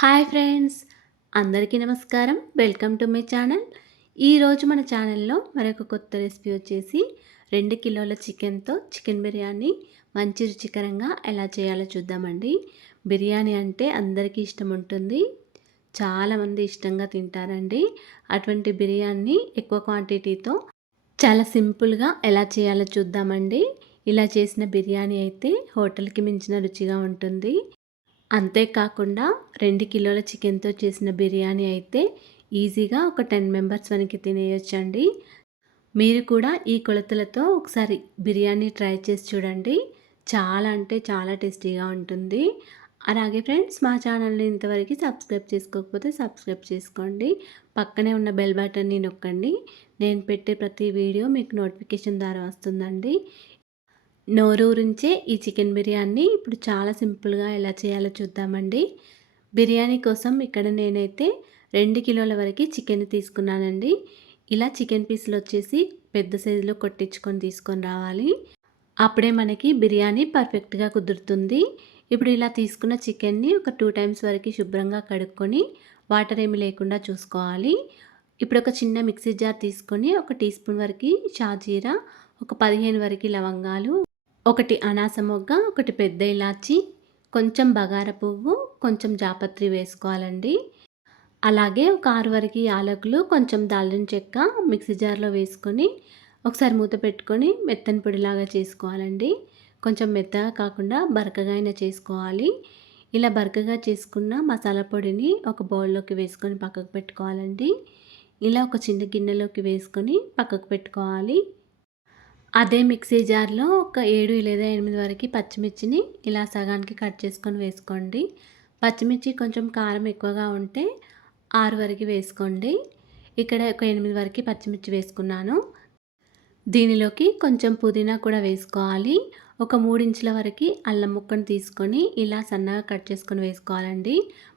Hi friends, అందరికీ నమస్కారం. Welcome to my channel. ఈరోజు మన ఛానల్లో మరొక కొత్త రెసిపీ వచ్చేసి 2 కిలోల చికెన్తో చికెన్ బిర్యానీ మంచి రుచికరంగా ఎలా చేయాలో చూద్దామండి. బిర్యానీ అంటే అందరికీ ఇష్టం ఉంటుంది. చాలామంది ఇష్టంగా తింటారండి. అటువంటి బిర్యానీ ఎక్కువ క్వాంటిటీతో చాలా సింపుల్గా ఎలా చేయాలో చూద్దామండి. ఇలా చేసిన బిర్యానీ అయితే హోటల్కి మించిన రుచిగా ఉంటుంది. అంతేకాకుండా 2 కిలోల చికెన్‌తో చేసిన బిర్యానీ అయితే ఈజీగా ఒక 10 మెంబర్స్ వరకు తినేయొచ్చండి. మీరు కూడా ఈ కొలతలతో ఒకసారి బిర్యానీ ట్రై చేసి చూడండి. చాలా అంటే చాలా టేస్టీగా ఉంటుంది. అలాగే ఫ్రెండ్స్, మా ఛానల్‌ని ఇంతవరకు సబ్స్క్రైబ్ చేసుకోకపోతే సబ్స్క్రైబ్ చేసుకోండి. పక్కనే ఉన్న బెల్ బటన్‌ని నొక్కండి. నేను పెట్టే ప్రతి వీడియో మీకు నోటిఫికేషన్ ద్వారా వస్తుందండి. నోరూరించే ఈ చికెన్ బిర్యానీ ఇప్పుడు చాలా సింపుల్గా ఎలా చేయాలో చూద్దామండి. బిర్యానీ కోసం ఇక్కడ నేనైతే 2 కిలోల వరకు చికెన్ తీసుకున్నానండి. ఇలా చికెన్ పీసులు వచ్చేసి పెద్ద సైజులో కొట్టించుకొని తీసుకొని రావాలి. అప్పుడే మనకి బిర్యానీ పర్ఫెక్ట్గా కుదురుతుంది. ఇప్పుడు ఇలా తీసుకున్న చికెన్ని ఒక 2 టైమ్స్ వరకు శుభ్రంగా కడుక్కొని వాటర్ ఏమి లేకుండా చూసుకోవాలి. ఇప్పుడు ఒక చిన్న మిక్సీ జార్ తీసుకొని ఒక టీ స్పూన్ వరకు షాజీరా, ఒక 15 వరకు లవంగాలు, ఒకటి అనాస మొగ్గ, ఒకటి పెద్ద ఇలాచి, కొంచెం బగారా పువ్వు, కొంచెం జాపత్రి వేసుకోవాలండి. అలాగే ఒక 6 వరకు యాలకులు, కొంచెం దాల్చిన చెక్క మిక్సీ జార్లో వేసుకొని ఒకసారి మూత పెట్టుకొని మెత్తని పొడిలాగా చేసుకోవాలండి. కొంచెం మెత్తగా కాకుండా బరకగా అయినా చేసుకోవాలి. ఇలా బరకగా చేసుకున్న మసాలా పొడిని ఒక బౌల్లోకి వేసుకొని పక్కకు పెట్టుకోవాలండి. ఇలా ఒక చిన్న గిన్నెలోకి వేసుకొని పక్కకు పెట్టుకోవాలి. అదే మిక్సీ జార్లో ఒక 7 లేదా 8 వరకు పచ్చిమిర్చిని ఇలా సగానికి కట్ చేసుకొని వేసుకోండి. పచ్చిమిర్చి కొంచెం కారం ఎక్కువగా ఉంటే 6 వరకు వేసుకోండి. ఇక్కడ ఒక 8 వరకు పచ్చిమిర్చి వేసుకున్నాను. దీనిలోకి కొంచెం పుదీనా కూడా వేసుకోవాలి. ఒక 3 ఇంచుల వరకు అల్లం ముక్కను తీసుకొని ఇలా సన్నగా కట్ చేసుకొని వేసుకోవాలండి.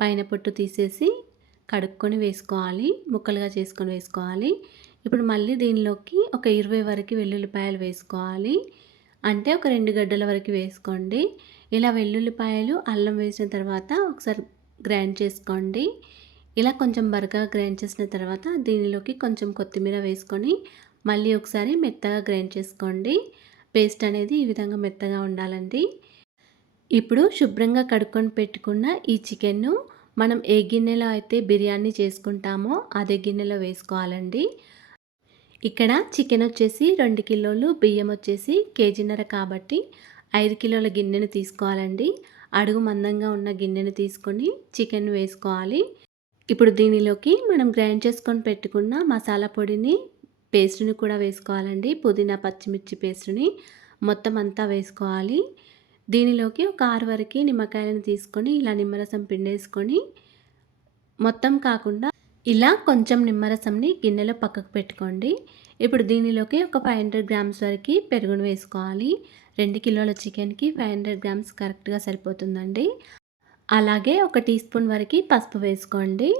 పైన పొట్టు తీసేసి కడుక్కొని వేసుకోవాలి. ముక్కలుగా చేసుకొని వేసుకోవాలి. ఇప్పుడు మళ్ళీ దీనిలోకి ఒక 20 వరకు వెల్లుల్లిపాయలు వేసుకోవాలి. అంటే ఒక 2 గడ్డల వరకు వేసుకోండి. ఇలా వెల్లుల్లిపాయలు, అల్లం వేసిన తర్వాత ఒకసారి గ్రైండ్ చేసుకోండి. ఇలా కొంచెం బరకగా గ్రైండ్ చేసిన తర్వాత దీనిలోకి కొంచెం కొత్తిమీర వేసుకొని మళ్ళీ ఒకసారి మెత్తగా గ్రైండ్ చేసుకోండి. పేస్ట్ అనేది ఈ విధంగా మెత్తగా ఉండాలండి. ఇప్పుడు శుభ్రంగా కడుక్కొని పెట్టుకున్న ఈ చికెన్ను మనం ఏ గిన్నెలో అయితే బిర్యానీ చేసుకుంటామో అదే గిన్నెలో వేసుకోవాలండి. ఇక్కడ చికెన్ వచ్చేసి 2 కిలోలు, బియ్యం వచ్చేసి కేజీన్నర కాబట్టి 5 కిలోల గిన్నెను తీసుకోవాలండి. అడుగు మందంగా ఉన్న గిన్నెను తీసుకొని చికెన్ వేసుకోవాలి. ఇప్పుడు దీనిలోకి మనం గ్రైండ్ చేసుకొని పెట్టుకున్న మసాలా పొడిని, పేస్ట్ని కూడా వేసుకోవాలండి. పుదీనా, పచ్చిమిర్చి పేస్ట్ని మొత్తం అంతా వేసుకోవాలి. దీనిలోకి ఒక 6 వరకు నిమ్మకాయలను తీసుకొని ఇలా నిమ్మరసం పిండేసుకొని మొత్తం కాకుండా ఇలా కొంచెం నిమ్మరసంని గిన్నెలో పక్కకు పెట్టుకోండి. ఇప్పుడు దీనిలోకి ఒక 500 గ్రామ్స్ వరకు పెరుగును వేసుకోవాలి. 2 కిలోల చికెన్కి 500 గ్రామ్స్ కరెక్ట్గా సరిపోతుందండి. అలాగే ఒక టీ స్పూన్ వరకు పసుపు వేసుకోండి.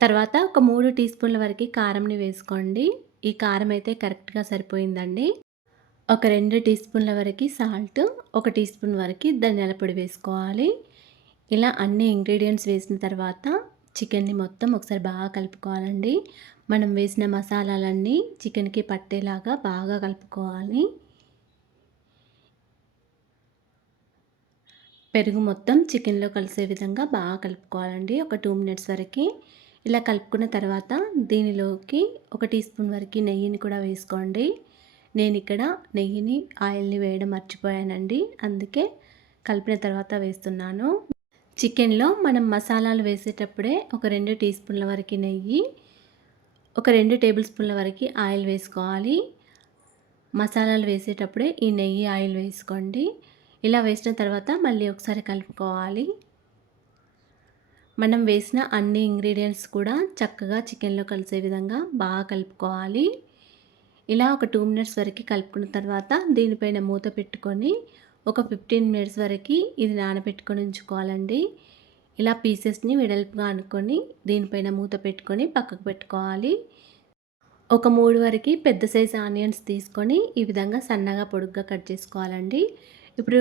తర్వాత ఒక 3 టీ స్పూన్ల వరకు కారంని వేసుకోండి. ఈ కారం అయితే కరెక్ట్గా సరిపోయిందండి. ఒక 2 టీ స్పూన్ల వరకు సాల్ట్, ఒక టీ స్పూన్ వరకు ధనియాల పొడి వేసుకోవాలి. ఇలా అన్ని ఇంగ్రీడియంట్స్ వేసిన తర్వాత చికెన్ని మొత్తం ఒకసారి బాగా కలుపుకోవాలండి. మనం వేసిన మసాలాలన్నీ చికెన్కి పట్టేలాగా బాగా కలుపుకోవాలి. పెరుగు మొత్తం చికెన్లో కలిసే విధంగా బాగా కలుపుకోవాలండి. ఒక 2 మినిట్స్ వరకు ఇలా కలుపుకున్న తర్వాత దీనిలోకి ఒక టీ స్పూన్ వరకు నెయ్యిని కూడా వేసుకోండి. నేను ఇక్కడ నెయ్యిని, ఆయిల్ని వేయడం మర్చిపోయానండి. అందుకే కలిపిన తర్వాత వేస్తున్నాను. చికెన్లో మనం మసాలాలు వేసేటప్పుడే ఒక 2 టీ స్పూన్ల వరకు నెయ్యి, ఒక 2 టేబుల్ స్పూన్ల వరకు ఆయిల్ వేసుకోవాలి. మసాలాలు వేసేటప్పుడే ఈ నెయ్యి, ఆయిల్ వేసుకోండి. ఇలా వేసిన తర్వాత మళ్ళీ ఒకసారి కలుపుకోవాలి. మనం వేసిన అన్ని ఇంగ్రీడియంట్స్ కూడా చక్కగా చికెన్లో కలిసే విధంగా బాగా కలుపుకోవాలి. ఇలా ఒక 2 మినిట్స్ వరకు కలుపుకున్న తర్వాత దీనిపైన మూత పెట్టుకొని ఒక 15 మినిట్స్ వరకు ఇది నానబెట్టుకొని ఉంచుకోవాలండి. ఇలా పీసెస్ని వెడల్పుగా అనుకొని దీనిపైన మూత పెట్టుకొని పక్కకు పెట్టుకోవాలి. ఒక 3 వరకు పెద్ద సైజు ఆనియన్స్ తీసుకొని ఈ విధంగా సన్నగా పొడుగ్గా కట్ చేసుకోవాలండి. ఇప్పుడు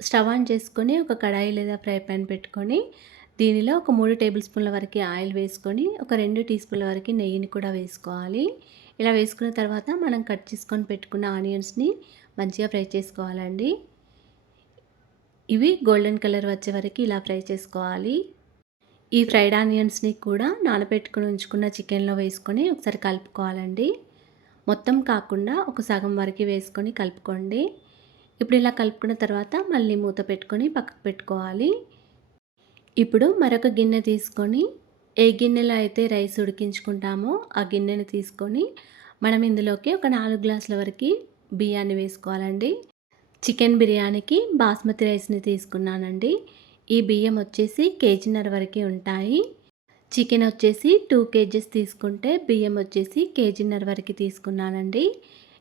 స్టవ్ ఆన్ చేసుకొని ఒక కడాయి లేదా ఫ్రై పాన్ పెట్టుకొని దీనిలో ఒక 3 టేబుల్ స్పూన్ల వరకు ఆయిల్ వేసుకొని ఒక 2 టీ స్పూన్ల వరకు నెయ్యిని కూడా వేసుకోవాలి. ఇలా వేసుకున్న తర్వాత మనం కట్ చేసుకొని పెట్టుకున్న ఆనియన్స్‌ని మంచిగా ఫ్రై చేసుకోవాలండి. ఇవి గోల్డెన్ కలర్ వచ్చే వరకు ఇలా ఫ్రై చేసుకోవాలి. ఈ ఫ్రైడ్ ఆనియన్స్‌ని కూడా నానబెట్టుకొని ఉంచుకున్న చికెన్‌లో వేసుకొని ఒకసారి కలుపుకోవాలండి. మొత్తం కాకుండా ఒక సగం వరకు వేసుకొని కలుపుకోండి. ఇప్పుడు ఇలా కలుపుకున్న తర్వాత మళ్ళీ మూత పెట్టుకొని పక్కకు పెట్టుకోవాలి. ఇప్పుడు మరొక గిన్నె తీసుకొని ఏ గిన్నెలో అయితే రైస్ ఉడికించుకుంటామో ఆ గిన్నెని తీసుకొని మనం ఇందులోకి ఒక 4 గ్లాసుల వరకు బియ్యాన్ని వేసుకోవాలండి. చికెన్ బిర్యానీకి బాస్మతి రైస్‌ని తీసుకున్నానండి. ఈ బియ్యం వచ్చేసి కేజీన్నర వరకే ఉంటాయి. చికెన్ వచ్చేసి 2 కేజీస్ తీసుకుంటే బియ్యం వచ్చేసి కేజీన్నర వరకు తీసుకున్నానండి.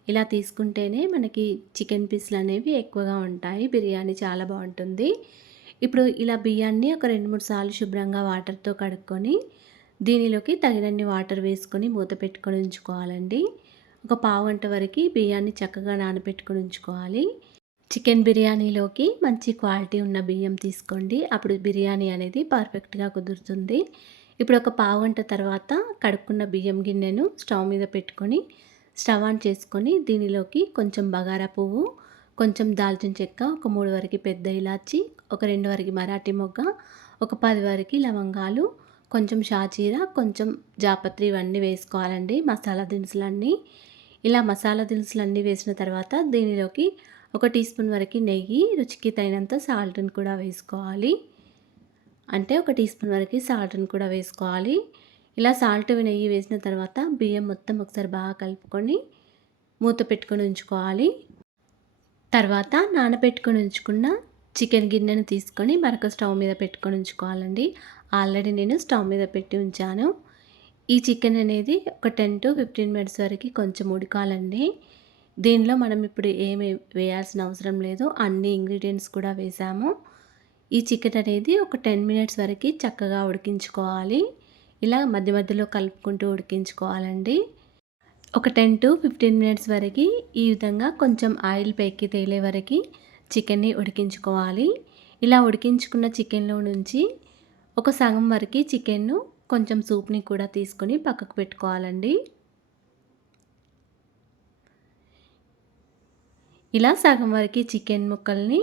ఇలా తీసుకుంటేనే మనకి చికెన్ పీస్‌లు అనేవి ఎక్కువగా ఉంటాయి. బిర్యానీ చాలా బాగుంటుంది. ఇప్పుడు ఇలా బియ్యాన్ని ఒక 2, 3 సార్లు శుభ్రంగా వాటర్‌తో కడుక్కొని దీనిలోకి తగినన్ని వాటర్ వేసుకొని మూత పెట్టుకొని ఉంచుకోవాలండి. ఒక పావుగంట వరకు బియ్యాన్ని చక్కగా నానబెట్టుకొని ఉంచుకోవాలి. చికెన్ బిర్యానీలోకి మంచి క్వాలిటీ ఉన్న బియ్యం తీసుకోండి. అప్పుడు బిర్యానీ అనేది పర్ఫెక్ట్‌గా కుదురుతుంది. ఇప్పుడు ఒక పావుగంట తర్వాత కడుక్కున్న బియ్యం గిన్నెను స్టవ్ మీద పెట్టుకొని స్టవ్ ఆన్ చేసుకొని దీనిలోకి కొంచెం బగారా పువ్వు, కొంచెం దాల్చిన చెక్క, ఒక 3 వరకు పెద్ద ఇలాచి, ఒక 2 వరకు మరాఠీ మొగ్గ, ఒక 10 వరకు లవంగాలు, కొంచెం షాజీరా, కొంచెం జాపత్రి ఇవన్నీ వేసుకోవాలండి. మసాలా దినుసులన్నీ. ఇలా మసాలా దినుసులన్నీ వేసిన తర్వాత దీనిలోకి ఒక టీ స్పూన్ వరకు నెయ్యి, రుచికి తగినంత సాల్ట్‌ని కూడా వేసుకోవాలి. అంటే ఒక టీ స్పూన్ వరకు సాల్ట్‌ని కూడా వేసుకోవాలి. ఇలా సాల్ట్, నెయ్యి వేసిన తర్వాత బియ్యం మొత్తం ఒకసారి బాగా కలుపుకొని మూత పెట్టుకొని ఉంచుకోవాలి. తర్వాత నానబెట్టుకొని ఉంచుకున్న చికెన్ గిన్నెను తీసుకొని మరొక స్టవ్ మీద పెట్టుకొని ఉంచుకోవాలండి. ఆల్రెడీ నేను స్టవ్ మీద పెట్టి ఉంచాను. ఈ చికెన్ అనేది ఒక 10-15 మినిట్స్ వరకు కొంచెం ఉడకాలండి. దీనిలో మనం ఇప్పుడు ఏమి వేయాల్సిన అవసరం లేదు. అన్ని ఇంగ్రీడియంట్స్ కూడా వేసాము. ఈ చికెన్ అనేది ఒక 10 మినిట్స్ వరకు చక్కగా ఉడికించుకోవాలి. ఇలా మధ్య మధ్యలో కలుపుకుంటూ ఉడికించుకోవాలండి. ఒక 10-15 మినిట్స్ వరకు ఈ విధంగా కొంచెం ఆయిల్ పైకి తేలే వరకు చికెన్‌ని ఉడికించుకోవాలి. ఇలా ఉడికించుకున్న చికెన్‌లో నుంచి ఒక సగం వరకు చికెన్‌ను కొంచెం సూప్‌ని కూడా తీసుకొని పక్కకు పెట్టుకోవాలండి. ఇలా సగం వరకు చికెన్ ముక్కల్ని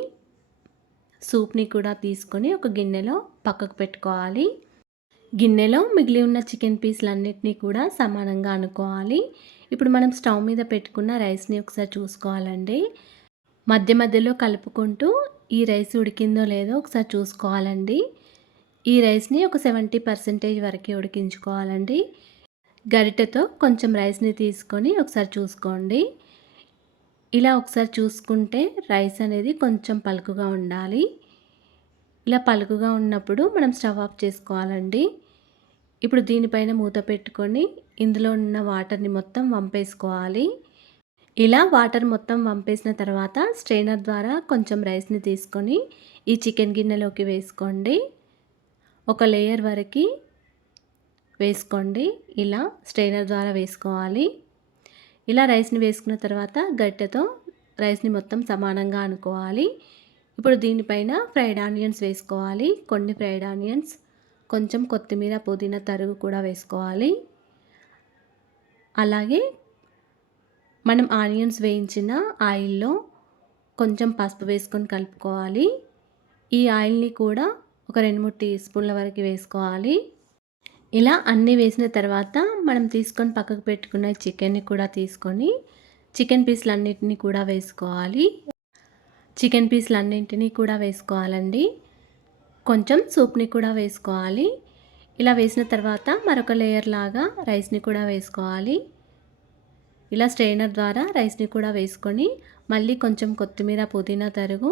సూప్‌ని కూడా తీసుకొని ఒక గిన్నెలో పక్కకు పెట్టుకోవాలి. గిన్నెలో మిగిలి ఉన్న చికెన్ పీస్‌లన్నిటిని కూడా సమానంగా అనుకోవాలి. ఇప్పుడు మనం స్టవ్ మీద పెట్టుకున్న రైస్‌ని ఒకసారి చూసుకోవాలండి. మధ్య మధ్యలో కలుపుకుంటూ ఈ రైస్ ఉడికిందో లేదో ఒకసారి చూసుకోవాలండి. ఈ రైస్‌ని ఒక 70% వరకే ఉడికించుకోవాలండి. గరిటెతో కొంచెం రైస్‌ని తీసుకొని ఒకసారి చూసుకోండి. ఇలా ఒకసారి చూసుకుంటే రైస్ అనేది కొంచెం పలుకుగా ఉండాలి. ఇలా పలుకుగా ఉన్నప్పుడు మనం స్టవ్ ఆఫ్ చేసుకోవాలండి. ఇప్పుడు దీనిపైన మూత పెట్టుకొని ఇందులో ఉన్న వాటర్‌ని మొత్తం వంపేసుకోవాలి. ఇలా వాటర్ మొత్తం వంపేసిన తర్వాత స్ట్రెయినర్ ద్వారా కొంచెం రైస్‌ని తీసుకొని ఈ చికెన్ గిన్నెలోకి వేసుకోండి. ఒక లేయర్ వరకు వేసుకోండి. ఇలా స్ట్రెయినర్ ద్వారా వేసుకోవాలి. ఇలా రైస్‌ని వేసుకున్న తర్వాత గరిటెతో రైస్‌ని మొత్తం సమానంగా అనుకోవాలి. ఇప్పుడు దీనిపైన ఫ్రైడ్ ఆనియన్స్ వేసుకోవాలి. కొన్ని ఫ్రైడ్ ఆనియన్స్, కొంచెం కొత్తిమీర, పుదీనా తరుగు కూడా వేసుకోవాలి. అలాగే మనం ఆనియన్స్ వేయించిన ఆయిల్‌లో కొంచెం పసుపు వేసుకొని కలుపుకోవాలి. ఈ ఆయిల్‌ని కూడా ఒక 2, 3 టీ స్పూన్ల వరకు వేసుకోవాలి. ఇలా అన్నీ వేసిన తర్వాత మనం తీసుకొని పక్కకు పెట్టుకున్న చికెన్‌ని కూడా తీసుకొని చికెన్ పీస్‌లన్నిటిని కూడా వేసుకోవాలి. చికెన్ పీస్‌లన్నింటినీ కూడా వేసుకోవాలండి. కొంచెం సూప్‌ని కూడా వేసుకోవాలి. ఇలా వేసిన తర్వాత మరొక లేయర్ లాగా రైస్‌ని కూడా వేసుకోవాలి. ఇలా స్ట్రెయినర్ ద్వారా రైస్‌ని కూడా వేసుకొని మళ్ళీ కొంచెం కొత్తిమీర, పుదీనా తరుగు,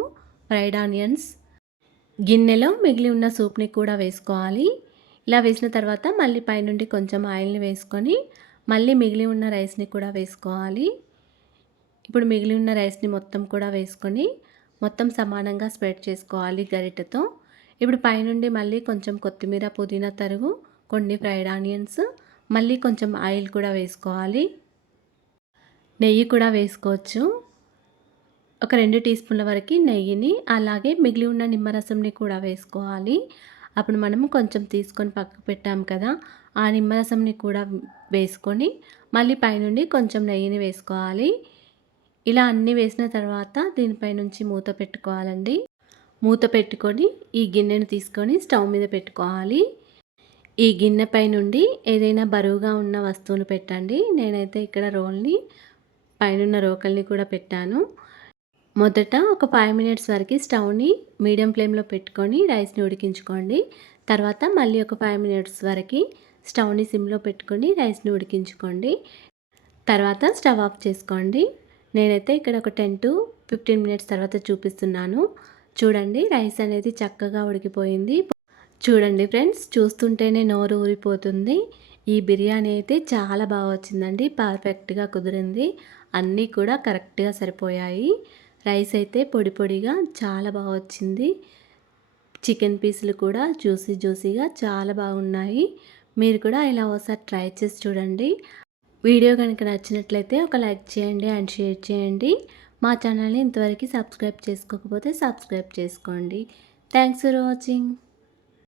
ఫ్రైడ్ ఆనియన్స్, గిన్నెలో మిగిలి ఉన్న సూప్‌ని కూడా వేసుకోవాలి. ఇలా వేసిన తర్వాత మళ్ళీ పైనుండి కొంచెం ఆయిల్‌ని వేసుకొని మళ్ళీ మిగిలి ఉన్న రైస్‌ని కూడా వేసుకోవాలి. ఇప్పుడు మిగిలి ఉన్న రైస్‌ని మొత్తం కూడా వేసుకొని మొత్తం సమానంగా స్ప్రెడ్ చేసుకోవాలి గరిటెతో. ఇప్పుడు పైనుండి మళ్ళీ కొంచెం కొత్తిమీర, పుదీనా తరుగు, కొన్ని ఫ్రైడ్ ఆనియన్స్, మళ్ళీ కొంచెం ఆయిల్ కూడా వేసుకోవాలి. నెయ్యి కూడా వేసుకోవచ్చు. ఒక 2 టీ స్పూన్ల వరకు నెయ్యిని, అలాగే మిగిలి ఉన్న నిమ్మరసంని కూడా వేసుకోవాలి. అప్పుడు మనము కొంచెం తీసుకొని పక్కకు పెట్టాము కదా, ఆ నిమ్మరసంని కూడా వేసుకొని మళ్ళీ పైనుండి కొంచెం నెయ్యిని వేసుకోవాలి. ఇలా అన్నీ వేసిన తర్వాత దీనిపై నుంచి మూత పెట్టుకోవాలండి. మూత పెట్టుకొని ఈ గిన్నెను తీసుకొని స్టవ్ మీద పెట్టుకోవాలి. ఈ గిన్నెపై నుండి ఏదైనా బరువుగా ఉన్న వస్తువును పెట్టండి. నేనైతే ఇక్కడ రోల్ని పైనున్న రోకల్ని కూడా పెట్టాను. మొదట ఒక 5 మినిట్స్ వరకు స్టవ్ని మీడియం ఫ్లేమ్లో పెట్టుకొని రైస్ని ఉడికించుకోండి. తర్వాత మళ్ళీ ఒక 5 మినిట్స్ వరకు స్టవ్ని సిమ్లో పెట్టుకొని రైస్ని ఉడికించుకోండి. తర్వాత స్టవ్ ఆఫ్ చేసుకోండి. నేనైతే ఇక్కడ ఒక 10 to 15 మినిట్స్ తర్వాత చూపిస్తున్నాను. చూడండి, రైస్ అనేది చక్కగా ఉడికిపోయింది. చూడండి ఫ్రెండ్స్, చూస్తుంటేనే నోరు ఊరిపోతుంది. ఈ బిర్యానీ అయితే చాలా బాగా వచ్చిందండి. పర్ఫెక్ట్గా కుదిరింది. అన్నీ కూడా కరెక్ట్గా సరిపోయాయి. రైస్ అయితే పొడి పొడిగా చాలా బాగా వచ్చింది. చికెన్ పీసులు కూడా జ్యూసీగా చాలా బాగున్నాయి. మీరు కూడా ఇలా ఒకసారి ట్రై చేసి చూడండి. వీడియో కనుక నచ్చినట్లయితే ఒక లైక్ చేయండి అండ్ షేర్ చేయండి. మా ఛానల్ని ఇంతవరకు సబ్స్క్రైబ్ చేసుకోకపోతే సబ్స్క్రైబ్ చేసుకోండి. Thanks for watching.